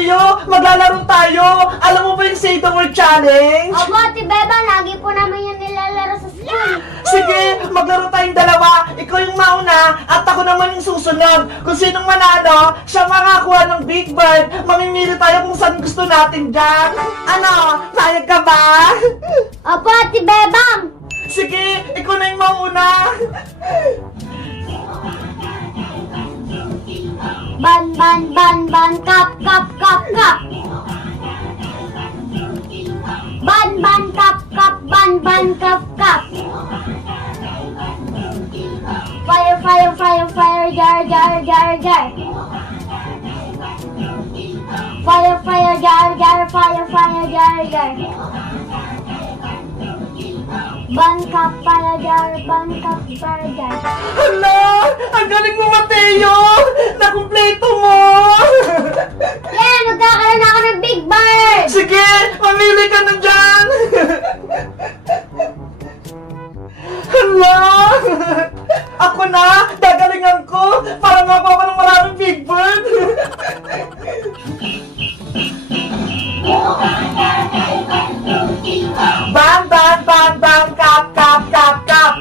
Mateo, maglalaro tayo. Alam mo ba yung Say the Word Challenge? Opo, Ate Beba, lagi po namin yung nilalaro sa school. Sige, maglaro tayong dalawa. Ikaw yung mauna at ako naman yung susunod. Kung sinong manalo, siya makakuha ng Big Bird. Mamimili tayo kung saan gusto natin dyan. Ano, sayag ka ba? Opo, Ate Bebang. Sige, ikaw na yung mauna. Ban, ban, ban, ban, kap, kap, kap, kap. Ban, ban, kap, kap, ban, ban, kap, kap. Fire, fire, fire, fire, jar, jar, jar, jar. Fire, fire, jar, jar, fire, fire, jar, jar. Ban, kap, fire, jar, ban, kap, fire, jar. Hala, ang galing mo, Mateo. Nakumpleto mo. Yeah, magkakaroon ako ng Big Bird. Sige, mamili ka na dyan. Hala, ako na, gagalingan ko para makuha ko ng maraming Big Bird. Bang, bang, bang, bang, kap, kap, kap, kap.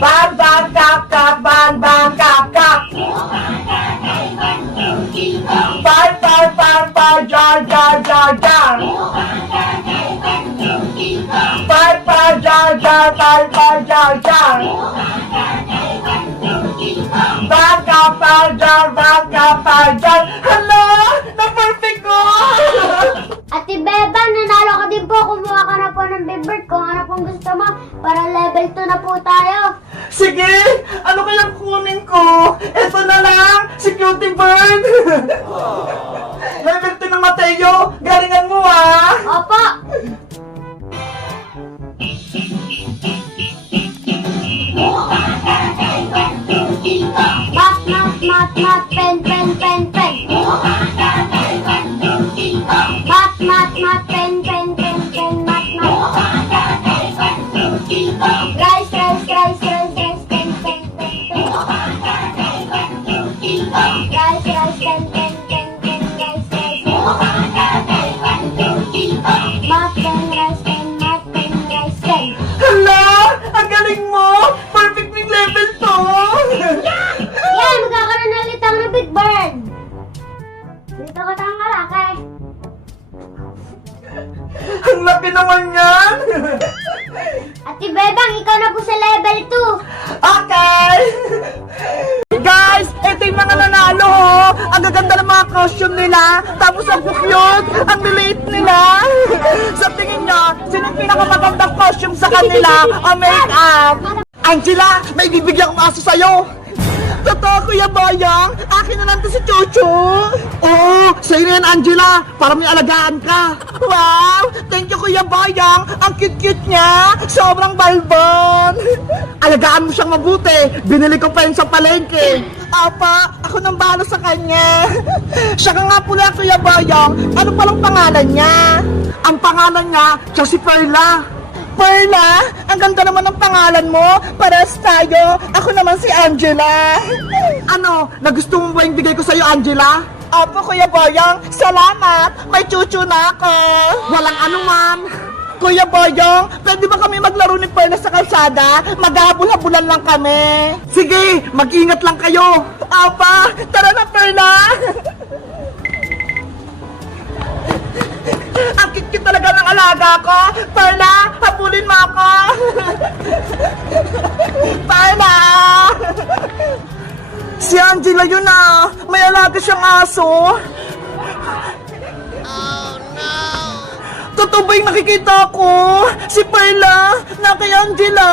Bang, bang, kap, kap, bang, bang, kap, kap. Fire, fire, fire, fire, jar, jar, jar, jar. Fire, fire, jar, jar, fire, fire, jar, jar. Bang, kap, fire, jar, bang, kap, fire, jar. Hala, na-perfect ko. Ate Beba, nanalo ka din po. Kumuha ka na po ng Big Bird kung ano pong gusto mo. Para level 2 na po tayo. Sige, ano kayang kunin ko? Ito na lang, si Cutie Bird. Level 2 ng Mateo, galingan mo ah. Opo. Mat, mat, mat, mat, pen, pen, pen, pen. Mat, mat, mat, pen, pen, pen, pen, mat, mat. Rice, rice, rice, rice, rice, pen, pen, pen, pen. Rice, rice, pen, pen, pen, pen, rice, rice. Mat, pen, rice, pen, mat, pen, rice, pen. Hala, ang galing mo. Perfect ng level 2. Yan, magkakaroon na ulit ako ng Big Bird. Dito ko tayong kalakay. Ang laki naman yan. Ate Bebang, ikaw na po sa level 2. Okay. Guys, ito yung mga nanalo ho. Ang gaganda ng mga costume nila. Tapos ang cute, ang liliit nila. Sa tingin nyo, sino yung pinakamagandang costume sa kanila o make-up? Angela, may bibigyan kong aso sa'yo. Totoo, Kuya Boyong. Akin na lang to si Chuchu. Oo, sa'yo na yan, Angela. Para may alagaan ka. Wow, thank you, Kuya Boyong. Ang cute-cute niya. Sobrang balbon. Alagaan mo siyang mabuti. Binili ko pa yun sa palengke. Apa, ako nang bahala sa kanya. Siya ka nga pula, Kuya Boyong. Ano palang pangalan niya? Ang pangalan niya, siya si Perla. Perla, ang ganda naman ng pangalan mo. Pares tayo. Ako naman si Angela. Ano, nagusto mo ba yung bigay ko sa'yo, Angela? Opo, Kuya Boyong. Salamat. May chuchu na ako. Walang anuman. Kuya Boyong, pwede ba kami maglaro ni Perla sa kalsada? Maghahabol-habulan lang kami. Sige, mag-ingat lang kayo. Apa, tara na, Perla. Ang cute talaga ng alaga ko. Perla, habulin mo ako. Perla! Si Angela yun ah. May alaga siyang aso. Oh no! Totoo ba yung nakikita ko? Si Perla na kay Angela.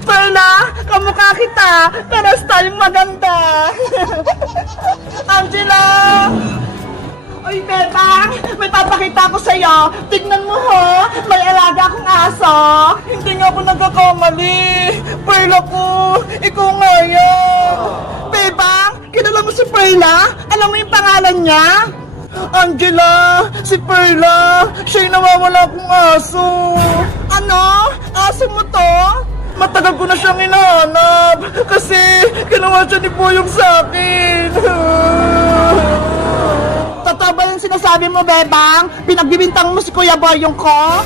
Perla, kamukha kita. Paras tayong maganda. Angela! Uy, Bebang, may papakita ko sa'yo. Tignan mo ho, may alaga akong aso. Hindi nga ako nagkakamali. Perla ko, ikaw nga yan. Bebang, kilala mo si Perla? Alam mo yung pangalan niya? Angela, si Perla, siya yung nawawala akong aso. Ano? Aso mo to? Matagal ko na siyang hinahanap kasi ginawa siya ni Boyong sa akin. Totoo ba yung sinasabi mo, Bebang? Pinagbibintang mo si Kuya Boyong ko?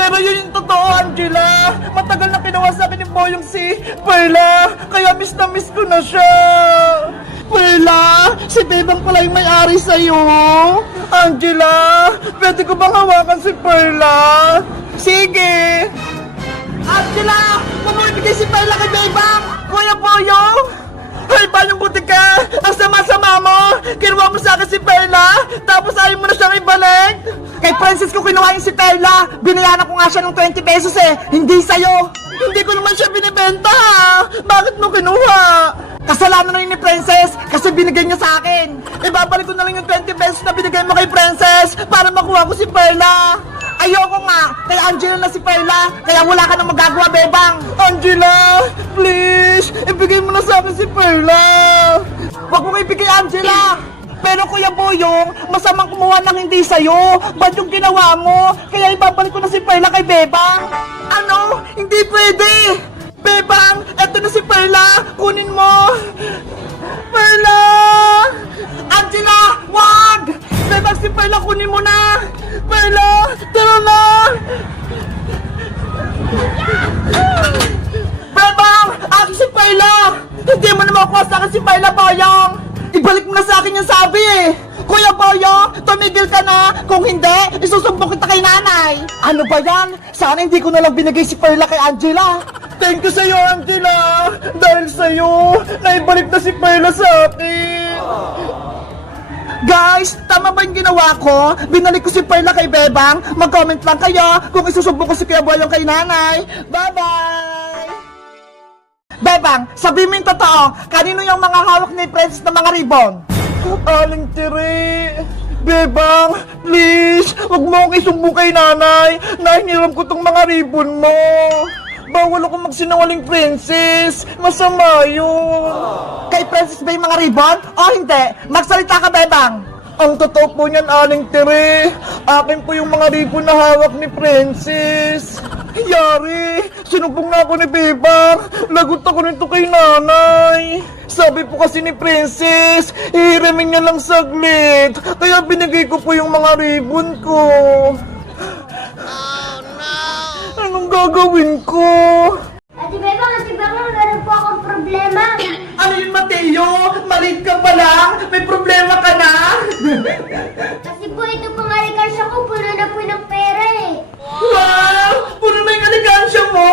Pero yun yung totoo, Angela. Matagal na ginawa sa akin ni Boyong si Perla, kaya miss na miss ko na siya. Perla, si Bebang pala yung may-ari sa'yo. Angela, pwede ko bang hawakan si Perla? Sige. Angela, mamibigay si Perla kay Bebang. Kuya Boyong. Ay, Bayong Butika, ang sama-sama mo. Kinuha mo sa akin si Perla, tapos ayaw mo na siyang ibalik. Kay Princess ko kinuha yung si Perla. Binayaran ko nga siya ng 20 pesos eh. Hindi sa'yo. Hindi ko naman siya binibenta. Bakit mo kinuha? Kasalanan na yun ni Princess kasi binigay niya sa akin. Ibabalik ko na lang yung 20 pesos na binigay mo kay Princess para makuha ko si Perla. Ayoko nga, kay Angela na si Perla, kaya wala ka nang magagawa, Bebang. Angela, please, ibigay mo na sa akin si Perla. Huwag mong ibigay, Angela. Pero Kuya Boyong, masamang kumuha ng hindi sa'yo. Ba't yung ginawa mo? Kaya ibabalik ko na si Perla kay Bebang. Ano? Hindi pwede. Bebang, eto na si Perla. Kunin mo. Perla! Angela, wag! Bebang, si Perla, kunin mo na. Perla, tara na. Bebang, akin si Perla. Hindi mo na makuha sa akin si Perla, Boyong. Ibalik mo na sa akin yung sabi eh. Kuya Boyong, tumigil ka na. Kung hindi, isusumbong kita kay nanay. Ano ba yan? Sana hindi ko na lang binigay si Perla kay Angela. Thank you sa'yo, Angela. Dahil sa'yo, naibalik na si Perla sa akin. Guys, tama ba yung ginawa ko? Binalik ko si Perla kay Bebang. Mag-comment lang kayo kung isusumbong ko si Kuya Boyong kay nanay. Bye-bye! Bebang, sabi mo yung totoo. Kanino yung mga hawak ni Princess na mga ribbon? Aling tiri. Bebang, please, wag mo akong isumbong kay nanay. Nahingiram ko tong mga ribbon mo. Bawal ako magsinungaling, Princess. Masama yun. Kay Princess ba yung mga ribbon? O hindi? Magsalita ka, Bebang. Ang totoo po niyan, Aling Tere. Akin po yung mga ribbon na hawak ni Princess. Yari, sinumpong na ako ni Bebang. Lagot ako nito kay nanay. Sabi po kasi ni Princess, ihiramin niya lang saglit. Kaya binigay ko po yung mga ribbon ko. Anong gagawin ko? Ate Bebang, meron po akong problema. Ano yun, Mateo? Maliit ka pa lang? May problema ka na? Kasi po ito pong alikansya ko, puno na po ng pera eh. Wow! Puno na yung alikansya mo!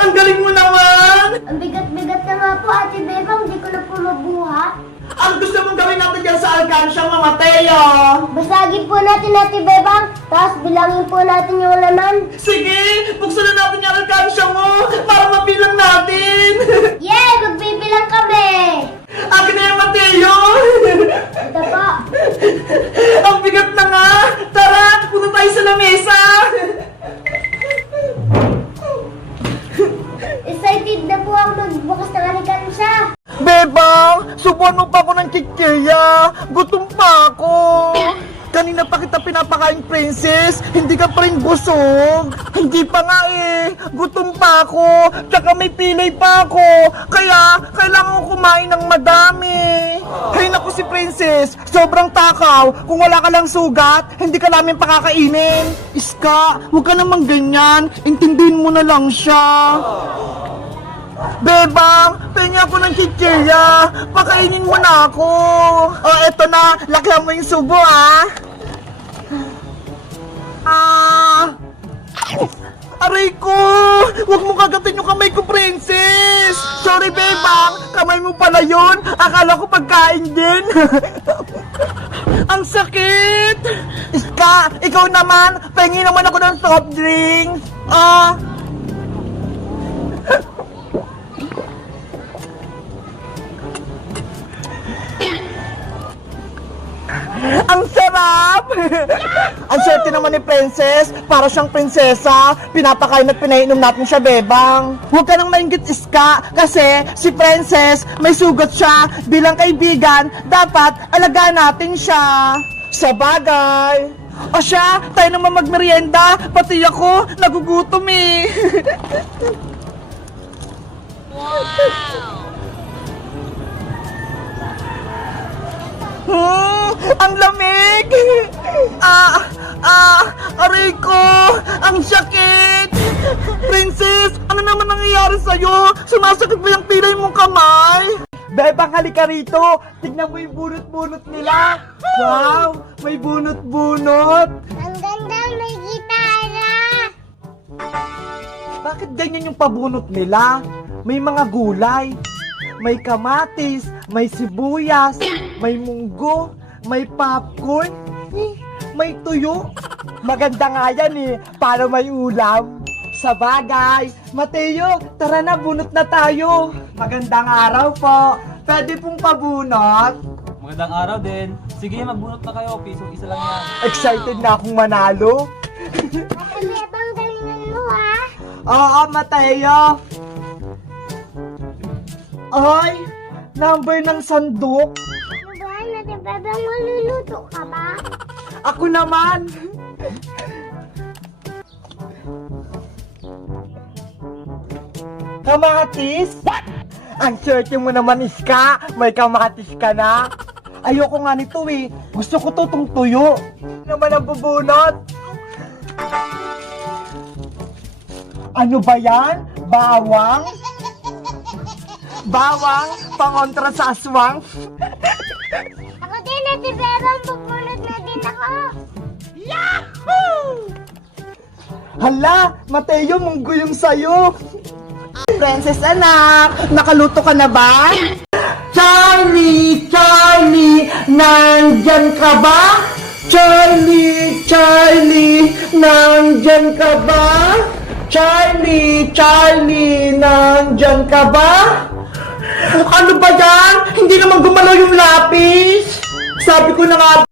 Ang galing mo naman! Ang bigat-bigat na nga po, Ate Bebang, hindi ko na po mabuhat. Ang gusto mong gawin natin dyan sa alikansya mo, Mateo? Basagin po natin, Ate Bebang, tapos bilangin po natin yung laman. Sige! Buksan na natin yung alikansya mo para mabilang natin! Yay! Magbibilang kami! Akin na yung Mateo! Ito po. Ang bigat na nga! Tara! Punta tayo sa lamesa! Excited na po ako magbukas ng alikansya. Bebang, subuan mo pa ako ng kikirya. Gutom pa ako. Kanina pa kita pinapakain, Princess. Hindi ka pa rin busog. Hindi pa nga eh. Gutom pa ako. Tsaka may pilay pa ako. Kaya, kailangan ko kumain ng madami. Hay naku si Princess. Sobrang takaw. Kung wala ka lang sugat, hindi ka namin pakakainin. Iska, huwag ka namang ganyan. Intindihin mo na lang siya. Bebang, pengi ako ng chichirya. Pakainin mo na ako. O, eto na. Lakihan mo yung subo, ah. Aray ko! Huwag mo kagatin yung kamay ko, Princess! Sorry, Bebang. Kamay mo pala yun. Akala ko pagkain din. Ang sakit! Iska, ikaw naman. Pengi naman ako ng soft drink. Ang sarap! Ang swerte naman ni Princess. Para siyang prinsesa. Pinapakain at pinainom natin siya, Bebang. Huwag ka nang maingit, Iska. Kasi si Princess, may sugat siya. Bilang kaibigan, dapat alagaan natin siya. Sa bagay. O siya, tayo naman magmerienda. Pati ako, nagugutom eh. Ang lamig! Aray ko! Ang sakit! Princess, ano naman nangyayari sa'yo? Sumasakit ba yung pilay mong kamay? Bebang, halika rito! Tignan mo yung bunot-bunot nila! Wow! May bunot-bunot! Ang ganda, may gitara. Bakit ganyan yung pabunot nila? May mga gulay, may kamatis, may sibuyas, may munggo, may popcorn, may tuyo. Maganda nga yan para may ulam. Sa bagay, Mateo, tara na, bunot na tayo. Magandang araw po. Pwede pong pabunot. Magandang araw din. Sige, magbunot na kayo. Pisong isa lang yan. Excited na akong manalo. Ate Bebang, galingan mo ha. Oo, Mateo. Ay, number ng sandok. Ano ba, Ate Bebang, maluluto ka ba? Ako naman. Kamatis? What? Ang swerte mo naman, Iska. May kamatis ka na. Ayoko nga nito Gusto ko to tong tuyo. Naman ang bubunot. Ano ba yan? Bawang? Bawang? Pangontra sa aswang? Ako din, Ate Bebang, bubunot na din ako. Hala, Mateo, munggo yung sayo. Princess anak, nakaluto ka na ba? Charlie, Charlie, nandyan ka ba? Charlie, Charlie, nandyan ka ba? Charlie, Charlie, nandyan ka ba? Ano ba yan? Hindi naman gumalaw yung lapis. Sabi ko na nga